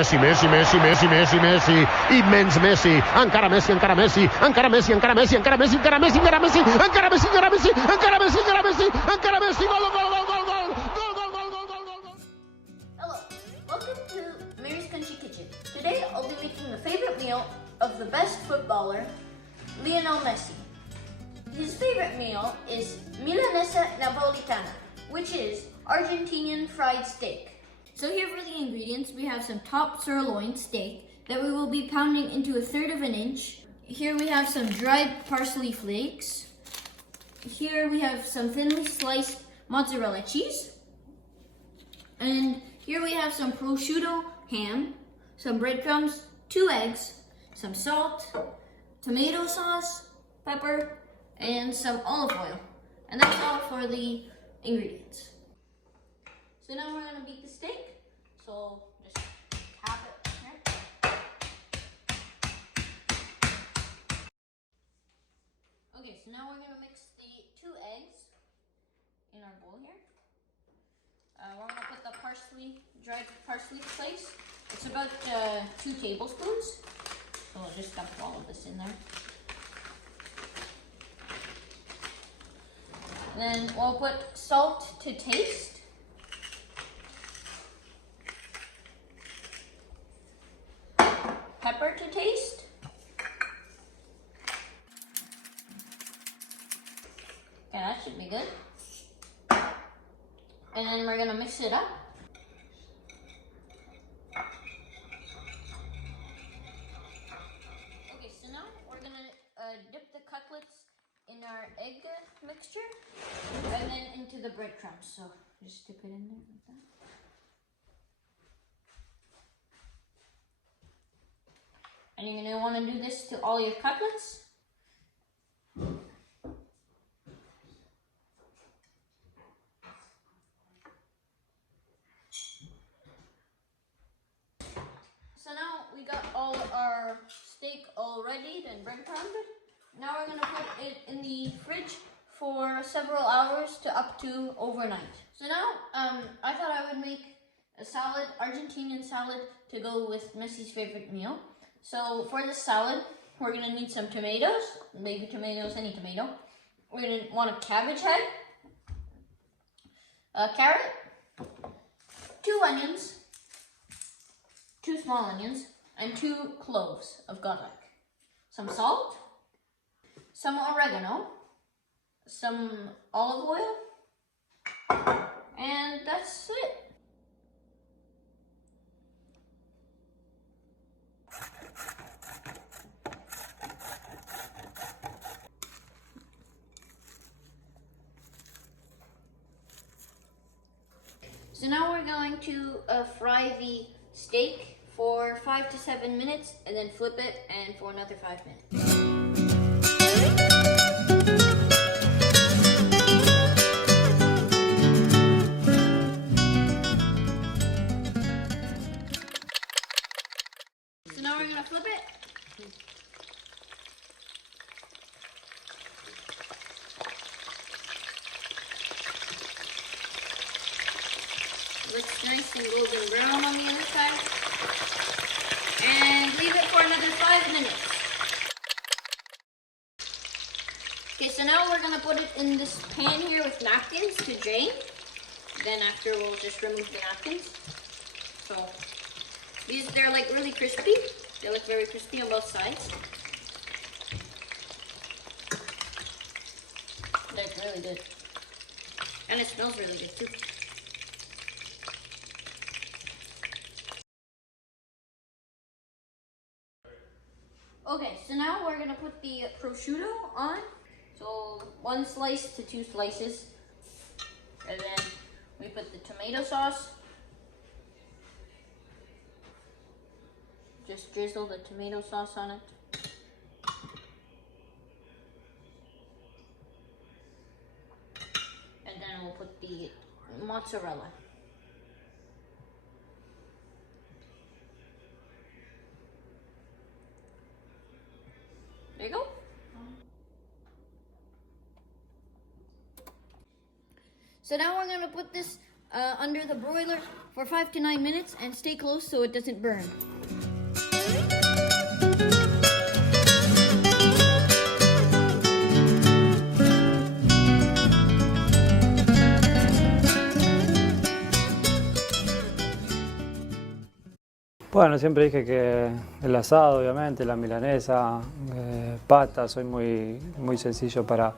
Messi, Messi, Messi, Messi, Messi, Messi, immens Messi, encara Messi, encara Messi, encara Messi, encara Messi, encara Messi, encara Messi, encara Messi, encara Messi, encara Messi, encara Messi, encara Messi, encara Messi, gol, gol, gol, gol, gol, gol, gol, gol, gol, gol, gol. Hello, welcome to Mary's Country Kitchen. Today I'll be making the favorite meal of the best footballer, Lionel Messi. His favorite meal is Milanesa Napolitana, which is Argentinian fried steak. So here for the ingredients, we have some top sirloin steak that we will be pounding into 1/3 of an inch. Here we have some dried parsley flakes. Here we have some thinly sliced mozzarella cheese. And here we have some prosciutto ham, some breadcrumbs, 2 eggs, some salt, tomato sauce, pepper, and some olive oil. And that's all for the ingredients. So now we're gonna beat the steak. So just tap it here. Okay, so now we're gonna mix the 2 eggs in our bowl here. We're gonna put the dried parsley flakes. It's about 2 tablespoons. So we'll just dump all of this in there. And then we'll put salt to taste. Pepper to taste. Okay, that should be good. And then we're gonna mix it up. Okay, so now we're gonna dip the cutlets in our egg mixture and then into the breadcrumbs. So just dip it in there like that. And you're going to want to do this to all your cutlets. So now we got all our steak all ready and breadcrumbed. Now we're going to put it in the fridge for several hours to up to overnight. So now I thought I would make a salad, Argentinian salad, to go with Messi's favorite meal. So for this salad, we're gonna need some tomatoes, baby tomatoes, any tomato. We're gonna want a cabbage head, a carrot, 2 onions, 2 small onions, and 2 cloves of garlic. Some salt, some oregano, some olive oil, and that's it. So now we're going to fry the steak for 5 to 7 minutes and then flip it and for another 5 minutes. So now we're going to flip it. Looks nice and golden brown on the other side. And leave it for another 5 minutes. Okay, so now we're going to put it in this pan here with napkins to drain. Then after we'll just remove the napkins. So they're like really crispy. They look very crispy on both sides. That's really good. And it smells really good too. Okay, so now we're gonna put the prosciutto on. So 1 slice to 2 slices. And then we put the tomato sauce. Just drizzle the tomato sauce on it. And then we'll put the mozzarella. There you go. So now we're going to put this under the broiler for 5 to 9 minutes and stay close so it doesn't burn. Bueno, siempre dije que el asado, obviamente, la milanesa, pasta, soy muy sencillo para